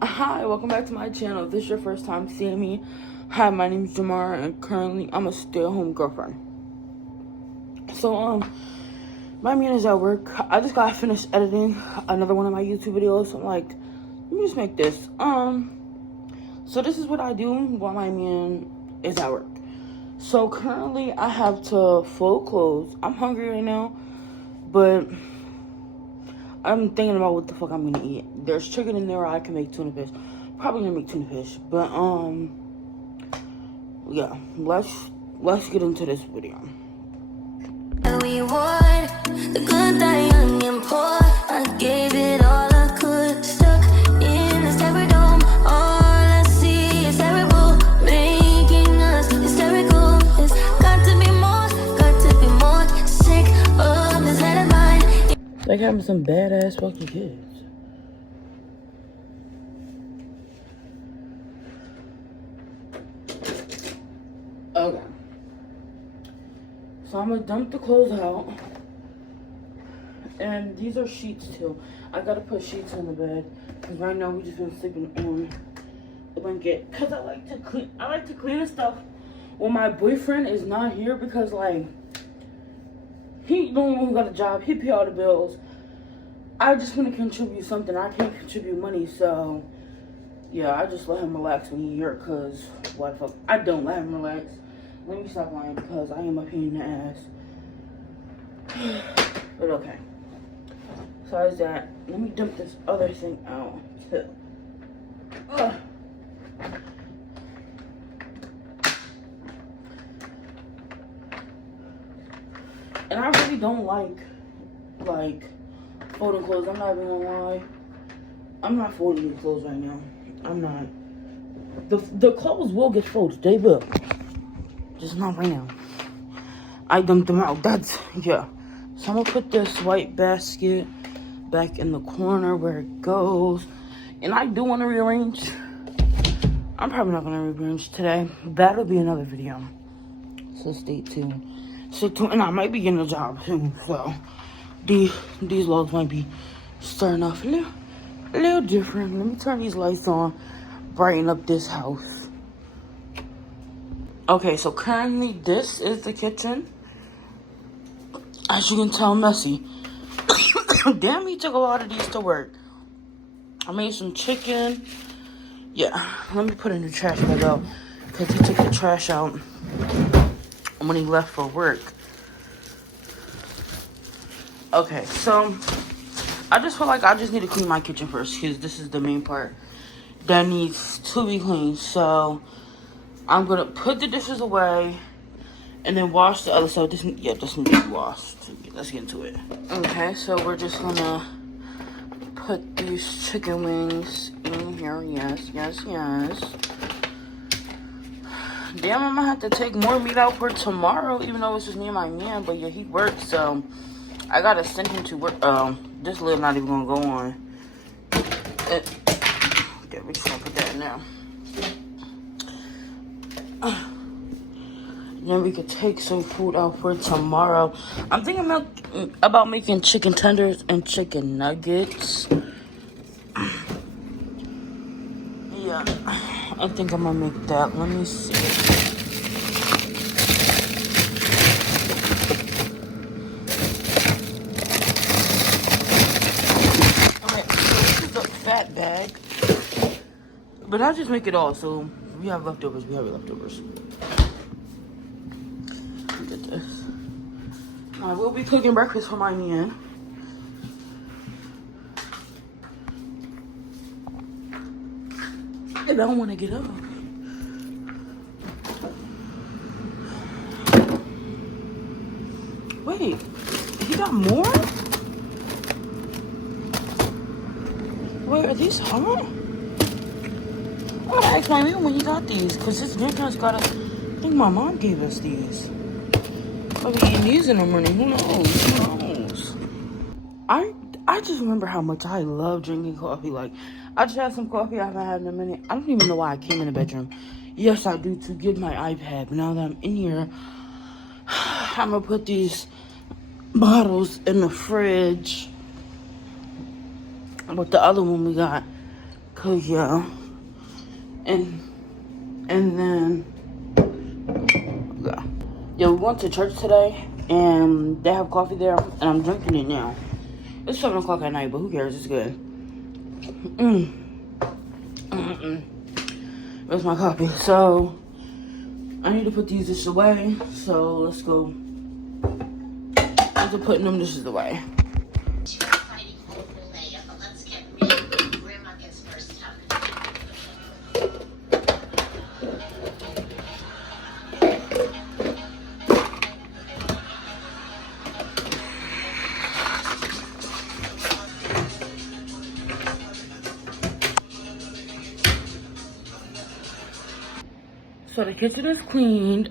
Hi, welcome back to my channel. If this is your first time seeing me, hi, my name is Jamar, and currently I'm a stay-at-home girlfriend. So, my man is at work. I just got finished editing another one of my YouTube videos. I'm like, let me just make this. So this is what I do while my man is at work. So currently I have to fold clothes. I'm hungry right now, but I'm thinking about what the fuck I'm gonna eat. There's chicken in there. I can make tuna fish. Probably gonna make tuna fish. But yeah. Let's get into this video. We won the good, die young and poor. I gave it all I could. Stuck in this terror dome. All I see is terrible, making us hysterical. It's got to be more sick of this head of mine. Like having some badass fucking kids. Okay. So I'm gonna dump the clothes out. And these are sheets too. I gotta put sheets on the bed. Cause right now we just been sleeping on the blanket. Cause I like to clean the stuff when my boyfriend is not here, because like he the one who got a job, he pay all the bills. I just want to contribute something. I can't contribute money, so yeah, I just let him relax when he's here. Cause why the fuck I don't let him relax. Let me stop lying, because I am a pain in the ass. But okay. Besides that, let me dump this other thing out too. And I really don't like folding clothes. I'm not even gonna lie. I'm not folding these clothes right now. I'm not. The clothes will get folded. They will. Just not right now. I dumped them out. Yeah. So I'm gonna put this white basket back in the corner where it goes. And I do want to rearrange. I'm probably not gonna rearrange today. That'll be another video. So stay tuned. And I might be getting a job soon. So these logs might be starting off a little different. Let me turn these lights on. Brighten up this house. Okay, so currently this is the kitchen. As you can tell, messy. Damn, he took a lot of these to work. I made some chicken. Yeah, let me put it in the trash bag out, because he took the trash out when he left for work. Okay, so I just feel like I just need to clean my kitchen first, because this is the main part that needs to be cleaned. So I'm gonna put the dishes away and then wash the other stuff. This needs to be washed. Let's get into it. Okay, so we're just gonna put these chicken wings in here. Yes. Damn, I'm gonna have to take more meat out for tomorrow, even though it's just me and my man. But yeah, he works, so I gotta send him to work. This lid not even gonna go on. Yeah, we just gonna put that in there. Then we could take some food out for tomorrow. I'm thinking about making chicken tenders and chicken nuggets. Yeah, I think I'm gonna make that. Let me see. Okay, so this is a fat bag. But I'll just make it all, so we have leftovers. Look at this. I will be cooking breakfast for my man. And I don't want to get up. Wait, he got more? Wait, are these hot? I gotta ask my man when he got these, because his grandparents got us. I think my mom gave us these. I'll be eating these in the morning. Who knows? I just remember how much I love drinking coffee. Like, I just had some coffee I haven't had in a minute. I don't even know why I came in the bedroom. Yes, I do, to get my iPad. But now that I'm in here, I'm gonna put these bottles in the fridge with the other one we got. Cause yeah. And then yeah, we went to church today and they have coffee there and I'm drinking it now. It's 7 o'clock at night, but who cares? It's good. That's my coffee. So I need to put these dishes away. So let's go into putting them dishes away. So the kitchen is cleaned.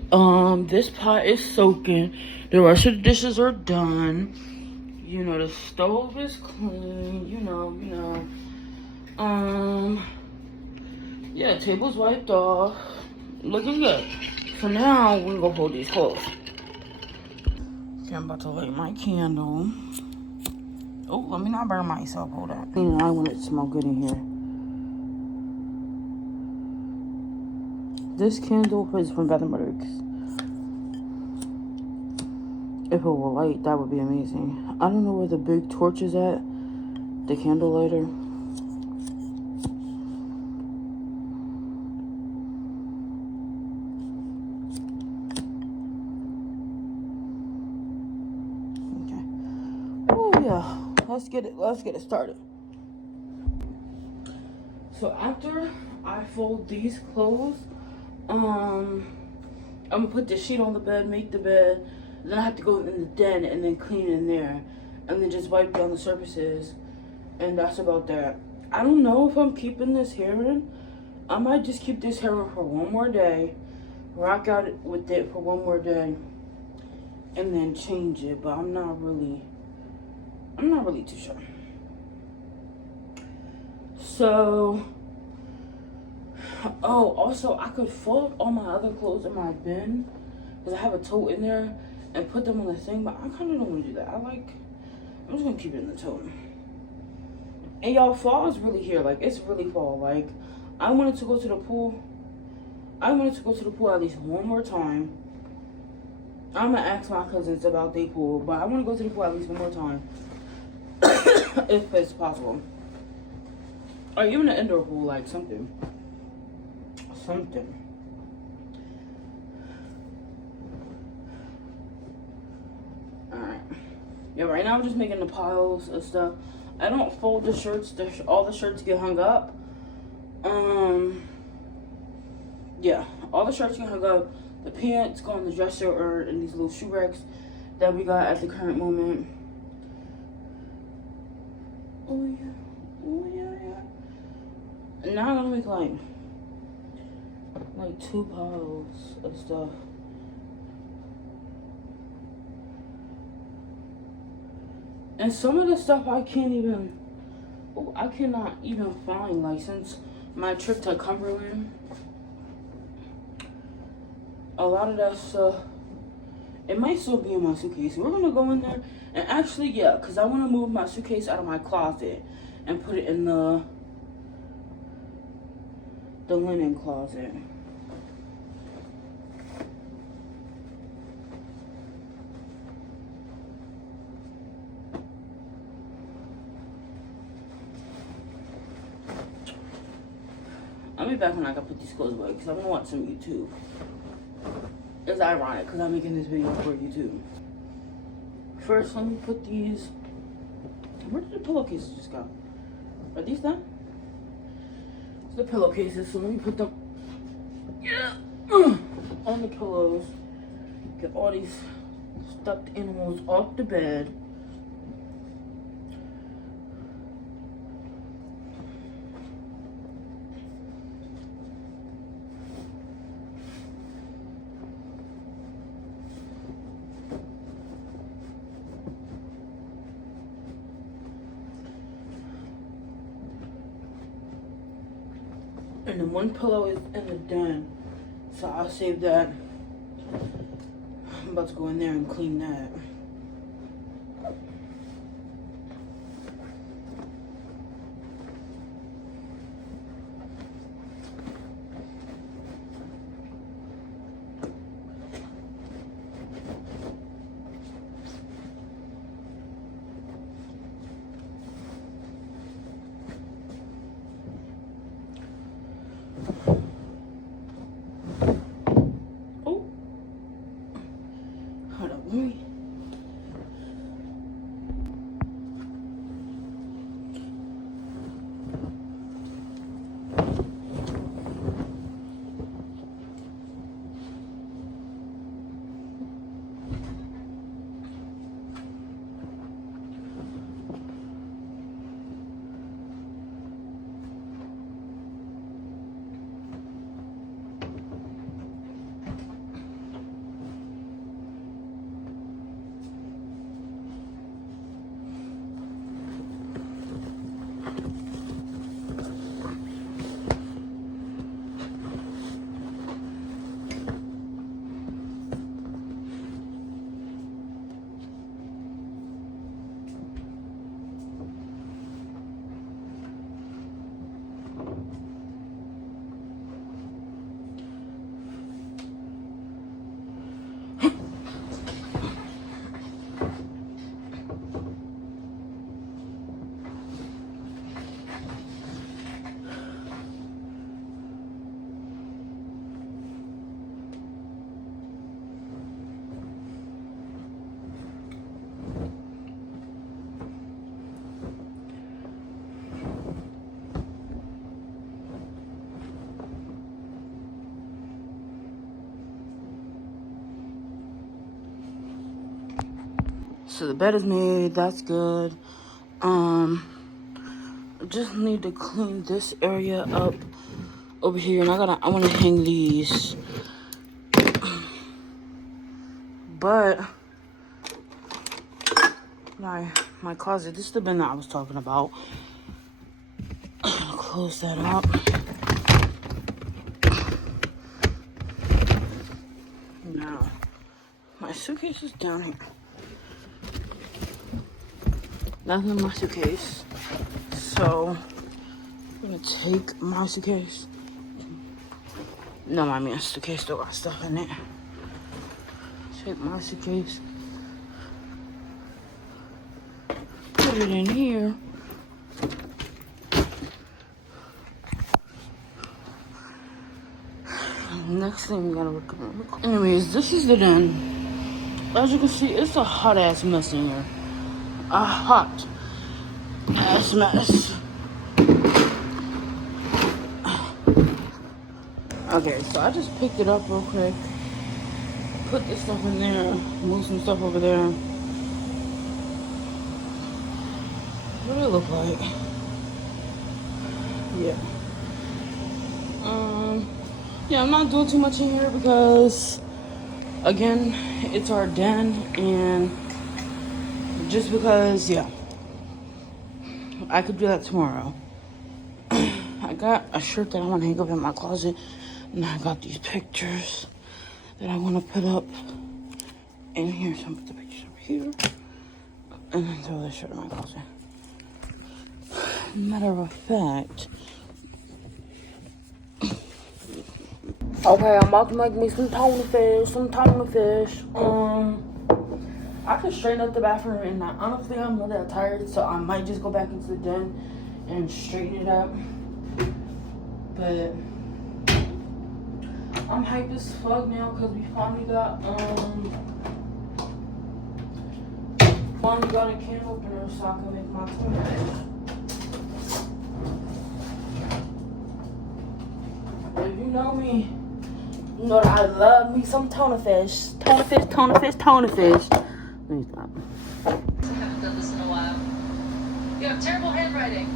This pot is soaking. The rest of the dishes are done. You know, the stove is clean. You know. Yeah, table's wiped off. Looking good. So now we're gonna hold these clothes. Okay, I'm about to light my candle. Oh, let me not burn myself. Hold on. I want it to smell good in here. This candle is from Bath & Body Works. If it will light, that would be amazing. I don't know where the big torch is at. The candle lighter. Okay. Oh yeah. Let's get it started. So after I fold these clothes, I'm gonna put the sheet on the bed, make the bed, then I have to go in the den and then clean in there, and then just wipe down the surfaces, and that's about that. I don't know if I'm keeping this hair in. I might just keep this hair in for one more day, rock out with it for one more day, and then change it, but I'm not really too sure. So, oh, also, I could fold all my other clothes in my bin, because I have a tote in there, and put them on the thing, but I kind of don't want to do that. I'm just going to keep it in the tote. And y'all, fall is really here. Like, it's really fall. Like, I wanted to go to the pool. I wanted to go to the pool at least one more time. I'm going to ask my cousins about their pool, but I want to go to the pool at least one more time. If it's possible. Or even an indoor pool, like something. Alright. Yeah, right now I'm just making the piles of stuff. I don't fold the shirts. All the shirts get hung up. Yeah, all the shirts get hung up. The pants go on the dresser or in these little shoe racks that we got at the current moment. Oh yeah. And now I'm gonna make like 2 piles of stuff. And some of the stuff I cannot even find. Like, since my trip to Cumberland, a lot of that stuff, it might still be in my suitcase. We're gonna go in there and actually, yeah, because I want to move my suitcase out of my closet and put it in the linen closet. I'll be back when I can put these clothes away because I'm gonna watch some YouTube. It's ironic because I'm making this video for YouTube. First, let me put these. Where did the pillowcases just go? Are these done? It's the pillowcases, so let me put them on the pillows. Get all these stuffed animals off the bed. And then one pillow is in the den, so I'll save that. I'm about to go in there and clean that. So the bed is made. That's good. Just need to clean this area up over here, and I want to hang these. But my closet. This is the bin that I was talking about. Close that up. Now, my suitcase is down here. Nothing in my suitcase. So, I'm gonna take my suitcase. No, I mean, a suitcase still got stuff in it. Take my suitcase. Put it in here. Next thing we gotta look at. Anyways, this is the den. As you can see, it's a hot ass mess in here. A hot ass mess. Okay, so I just picked it up real quick. Put this stuff in there. Move some stuff over there. What do it look like? Yeah. Yeah, I'm not doing too much in here because, again, it's our den, and just because, yeah, I could do that tomorrow. I got a shirt that I want to hang up in my closet, and I got these pictures that I want to put up in here. So I'm gonna put the pictures over here, and then throw this shirt in my closet. Matter of fact, okay, I'm about to make me some tuna fish. I could straighten up the bathroom, and honestly, I'm not that tired, so I might just go back into the den and straighten it up. But I'm hyped as fuck now because we finally got a can opener so I can make my tuna fish. If you know me, you know that I love me some tuna fish. Tuna fish. Let me stop. I haven't done this in a while. You have terrible handwriting.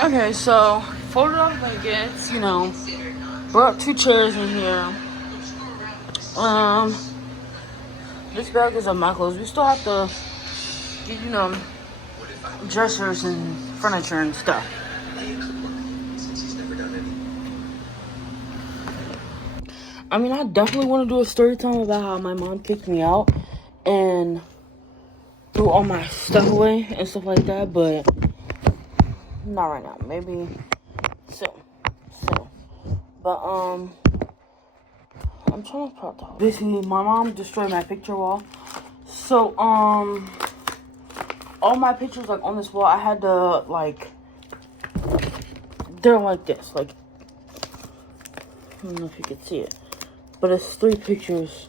Okay, so folded up blankets, brought 2 chairs in here. This bag is of my clothes. We still have to get, dressers and furniture and stuff. I mean, I definitely want to do a story time about how my mom kicked me out and threw all my stuff away and stuff like that, but not right now. Maybe soon. But I'm trying to talk. Basically, my mom destroyed my picture wall. So all my pictures on this wall, I had to they're like this. I don't know if you can see it, but it's 3 pictures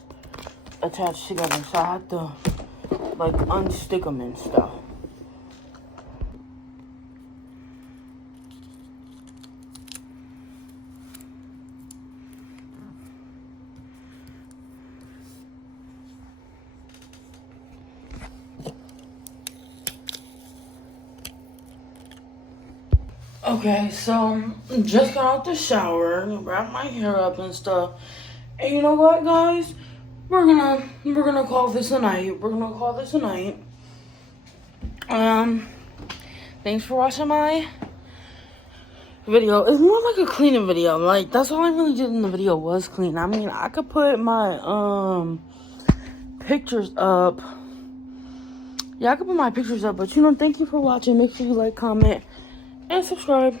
attached together. So I had to like unstick them and stuff. Okay, so just got out the shower, wrapped my hair up and stuff. And you know what, guys? We're gonna call this a night. We're gonna call this a night. Thanks for watching my video. It's more like a cleaning video. Like, that's all I really did in the video was clean. I mean, I could put my pictures up. Yeah, I could put my pictures up, but thank you for watching. Make sure you like, comment, and subscribe.